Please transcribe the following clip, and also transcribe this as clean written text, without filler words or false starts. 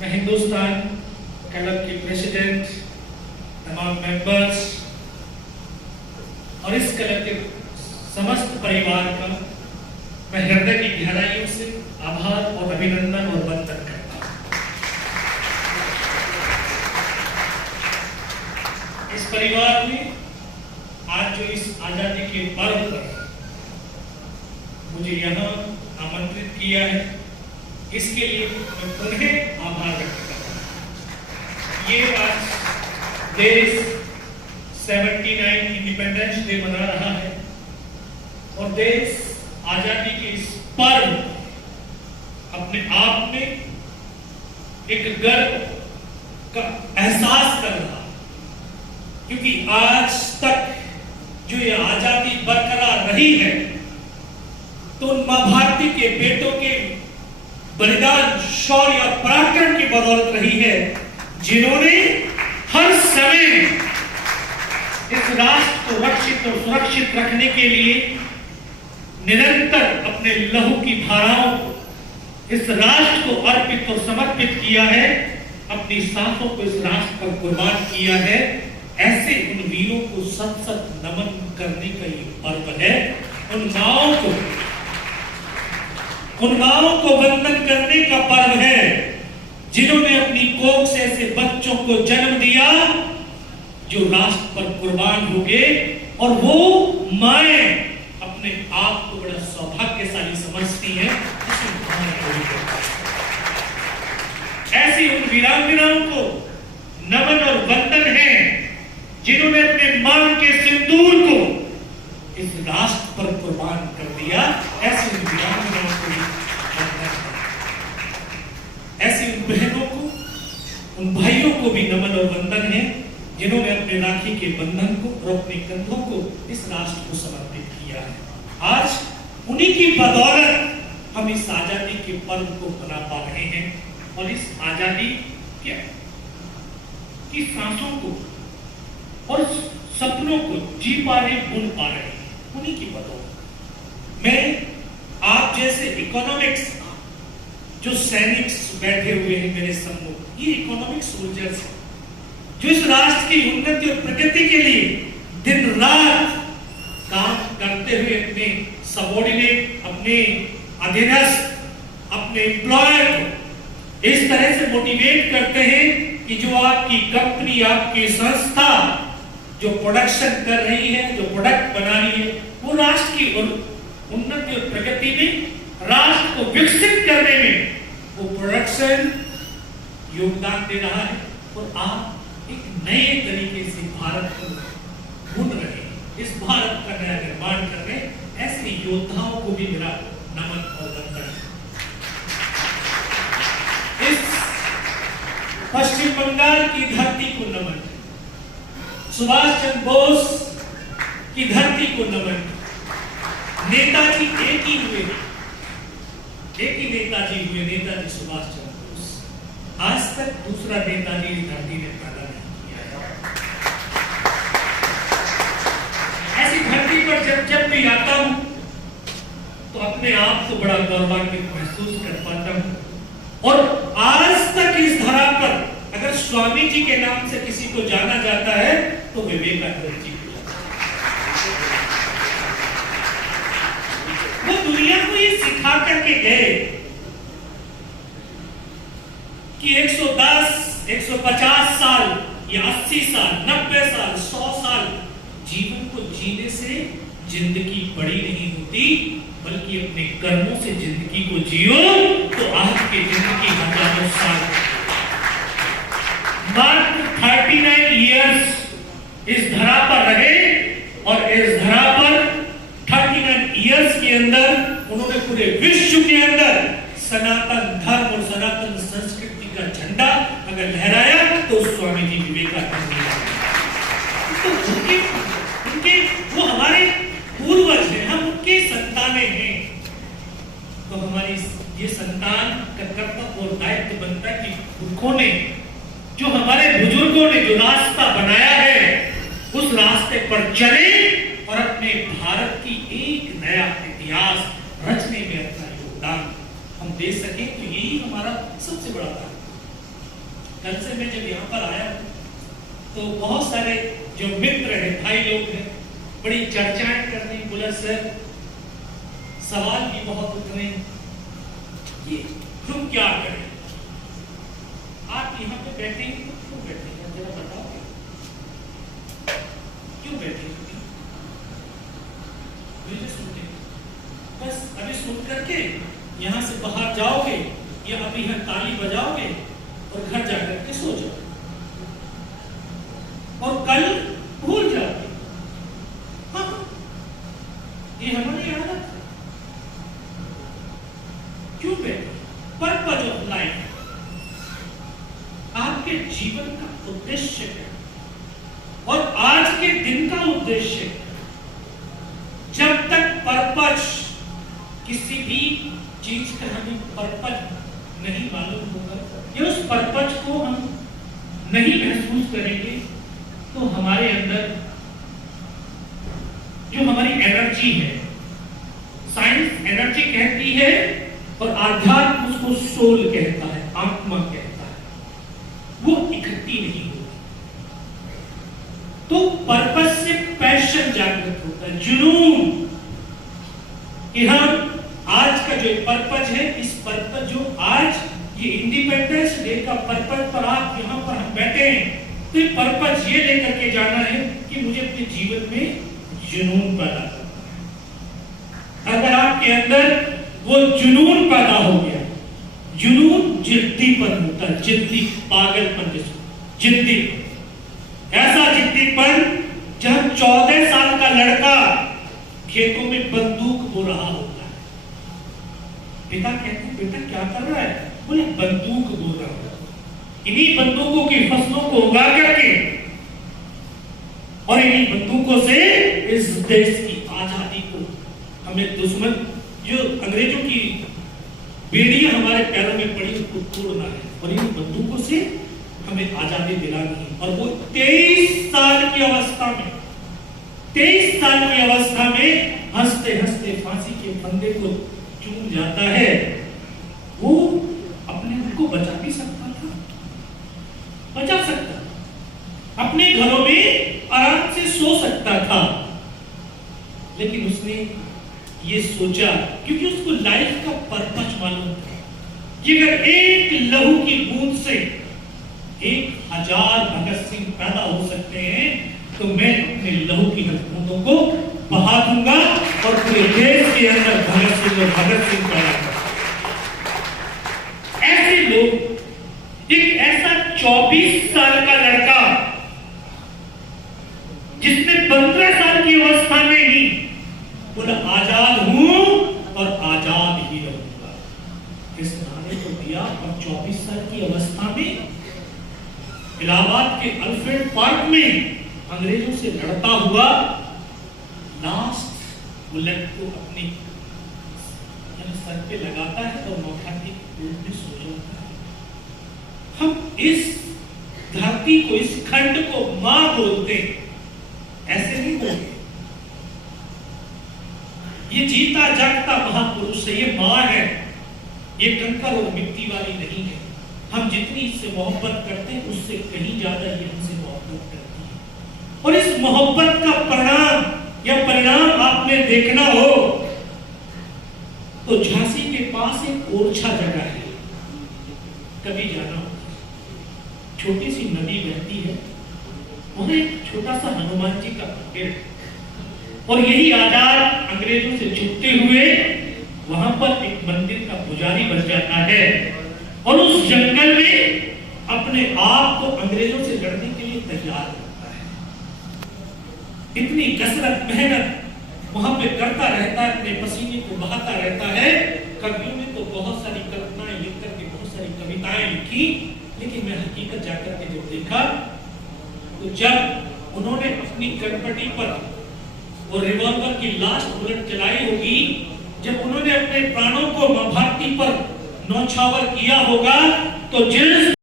मैं हिंदुस्तान क्लब के प्रेसिडेंट, तमाम मेंबर्स और इस क्लब के समस्त परिवार का मैं हृदय की गहराइयों से आभार और अभिनंदन और वंदन करता हूं। इस परिवार ने आज जो इस आजादी के पर्व पर मुझे यहाँ आमंत्रित किया है, इसके लिए मैं पुनः आभार व्यक्त करता हूँ। ये आज देश 79 इंडिपेंडेंस डे मना रहा है और देश आजादी के इस पर्व अपने आप में एक गर्व का एहसास कर रहा है, क्योंकि आज तक जो ये आजादी बरकरार रही है तो उन मां भारती के बेटों के बलिदान, शौर्य और पराक्रम की बदौलत रही है, जिन्होंने हर समय इस राष्ट्र को रक्षित और सुरक्षित रखने के लिए निरंतर अपने लहू की धाराओं को इस राष्ट्र को अर्पित और समर्पित किया है, अपनी सांसों को इस राष्ट्र पर कुर्बान किया है। ऐसे उन वीरों को सत सत नमन करने का ये पर्व है। उन माओं को वंदन करने का पर्व है, जिन्होंने अपनी कोख से ऐसे बच्चों को जन्म दिया जो राष्ट्र पर कुर्बान हो गए, और वो माएं अपने आप को बड़ा सौभाग्यशाली समझती हैं। ऐसी उन वीरांगनाओं को नमन और वंदन है, जिन्होंने अपने मां के सिंदूर को इस राष्ट्र पर कुर्बान कर दिया। ऐसी उन वीरांगनाओं को वंदन है, ऐसी उन बहनों को, उन भाइयों को भी नमन और वंदन है, जिन्होंने अपने राखी के बंधन को और अपने कंधों को इस राष्ट्र को समर्पित किया है। आज उन्हीं की बदौलत हम इस आजादी के पर्व को मना पा रहे हैं और इस आजादी की सांसों को और सपनों को जी पा रहे, बुन पा रहे हैं, उन्हीं की बदौलत। मैं आप जैसे इकोनॉमिक्स जो सैनिक बैठे हुए हैं मेरे सम्मुख, ये इकोनॉमिक सोल्जर्स हैं जो इस राष्ट्र की उन्नति और प्रगति के लिए दिन रात काम करते हुए अपने सबॉर्डिनेट, अपने अधीनस्थ, अपने एम्प्लॉयर को इस तरह से मोटिवेट करते हैं कि जो आपकी कंपनी, आपकी संस्था जो प्रोडक्शन कर रही है, जो प्रोडक्ट बना रही है, वो राष्ट्र की उन्नति और प्रगति में, राष्ट्र को विकसित करने में वो प्रोडक्शन योगदान दे रहा है। और आप एक नए तरीके से भारत को बुन रहे हैं, इस भारत का नया निर्माण कर रहे हैं। ऐसे योद्धाओं को भी मेरा नमन और वंदन। इस पश्चिम बंगाल की धरती को नमन, सुभाष चंद्र बोस की धरती को नमन। नेताजी एक ही नेताजी हुए, नेताजी सुभाष चंद्र बोस। आज तक दूसरा नेताजी इस धरती ने पैदा नहीं किया है। ऐसी धरती पर जब भी आता हूं तो अपने आप को बड़ा गौरवान्वित महसूस कर पाता हूं। और आज तक इस धरा पर अगर स्वामी जी के नाम से किसी को जाना जाता है तो विवेकानंद जी को जाता है। वो दुनिया को ये सिखा करके गए कि 110, 150 साल या 80 साल, 90 साल, 100 साल जीवन को जीने से जिंदगी बड़ी नहीं होती, बल्कि अपने कर्मों से जिंदगी को जियो तो आपकी जिंदगी हजारों साल। मात्र 39 इयर्स इस धरा पर रहे और इस धरा पर 39 इयर्स के अंदर उन्होंने पूरे विश्व के अंदर सनातन धर्म और सनातन संस्कृति का झंडा अगर लहराया तो स्वामी जी विवेकानंद जी। तो उनके वो हमारे पूर्वज हैं, हम उनके संतानें हैं। तो हमारी ये संतान का कर्तव्य और दायित्व बनता है कि उन्होंने जो हमारे बुजुर्गों ने जो रास्ता बनाया है उस रास्ते पर चले और अपने भारत की एक नया इतिहास रचने में अपना योगदान हम दे सके, तो यही हमारा सबसे बड़ा काम। कल से मैं जब यहाँ पर आया तो बहुत सारे जो मित्र हैं, भाई लोग हैं, बड़ी चर्चाएं करने, बोला सर सवाल भी बहुत उठ रहे हैं, ये तुम क्या करें, आप यहाँ पे बैठे हैं तो क्यों बैठे हैं, जरा बताओ क्यों बैठे हैं? मुझे सुनते बस अभी सुन करके यहाँ से बाहर जाओगे या अभी यहाँ ताली बजाओगे और घर जाकर के सो जाओगे और कल भूल जाओगे। हाँ, ये हमारी आदत है। क्यों बैठे? पर्पज ऑफ लाइफ, आपके जीवन का उद्देश्य है और आज के दिन का उद्देश्य है। जब तक पर्पज, किसी भी चीज का हमें पर्पज नहीं मालूम होगा या उस पर्पज को हम नहीं महसूस करेंगे, तो हमारे अंदर जो हमारी एनर्जी है, साइंस एनर्जी कहती है और आध्यात्म उसको सोल कहता है, आत्मा कहता है, वो इकट्ठी नहीं होती। तो पर्पस से पैशन जागृत होता है, जुनून कि हम आज का जो पर्पस है, इस पर्पस जो आज ये इंडिपेंडेंस डे का पर्पस पर आप यहाँ पर हम बैठे हैं, तो ये पर्पस ये लेकर के जाना है कि मुझे अपने जीवन में जुनून पैदा करना है। अगर आपके अंदर वो जुनून पैदा हो गया, जुनून जिद्दीपन होता है, जिद्दी पागलपन जिसको जिद्दी, ऐसा जिद्दीपन जहां 14 साल का लड़का खेतों में बंदूक बो रहा होता है, पिता कहते हैं बेटा क्या कर रहा है, बोले बंदूक बो रहा है। इन्हीं बंदूकों की फसलों को उगा करके और इन्हीं बंदूकों से इस देश की आजादी को, हमें दुश्मन जो अंग्रेजों की बेड़ियां हमारे पैरों में पड़ी उसको तोड़ना है और इन बंदूकों से हमें आजादी दिलानी है। और वो 23 साल की अवस्था में, 23 साल की अवस्था में हंसते हंसते फांसी के फंदे को चूम जाता है। वो अपने आप को बचा भी सकता था, बचा सकता, अपने घरों में आराम से सो सकता था, लेकिन उसने ये सोचा, क्योंकि उसको लाइफ का पर्पस मालूम था कि अगर एक लहू की बूंद से 1000 भगत सिंह पैदा हो सकते हैं, तो मैं अपने लहू की बूंदों को बहा दूंगा और पूरे देश के अंदर भगत सिंह और भगत सिंह पैदा करूंगा। ऐसे लोग, एक ऐसा 24 साल का लड़का जिसने 15 साल की अवस्था में ही बोला आजाद हूं और आजाद ही रहूंगा, इस नारे को दिया और 24 साल की अवस्था में इलाहाबाद के अल्फ्रेड पार्क में अंग्रेजों से लड़ता हुआ लास्ट बुलेट को अपने सर पे लगाता है और मौखाती में सो जाता है। हम इस धरती को, इस खंड को मां बोलते हैं, ऐसे नहीं बोलते। ये जीता जागता महापुरुष है, ये मां है, ये कंकर और मिट्टी वाली नहीं है। हम जितनी इससे मोहब्बत करते हैं उससे कहीं ज्यादा ये हमसे मोहब्बत करती है। और इस मोहब्बत का परिणाम आपने देखना हो तो झांसी के पास एक ओरछा जगह है, कभी जाना हो, छोटी सी नदी बहती है, वहां एक छोटा सा हनुमान जी का मंदिर, और यही आजाद अंग्रेजों से छुपते हुए वहां पर एक मंदिर का पुजारी बन जाता है और उस जंगल में अपने आप को अंग्रेजों से लड़ने के लिए तैयार करता है। इतनी कसरत मेहनत वहां पे करता रहता है, अपने पसीने को बहाता रहता है। कवियों ने तो बहुत सारी कल्पनाएं लिख करके बहुत सारी कविताएं लिखी, लेकिन मैं हकीकत जाकर के जब देखा तो जब उन्होंने अपनी कनपटी पर वो रिवॉल्वर की लास्ट बुलेट चलाई होगी, जब उन्होंने अपने प्राणों को मां भारती पर न्यौछावर किया होगा, तो जिस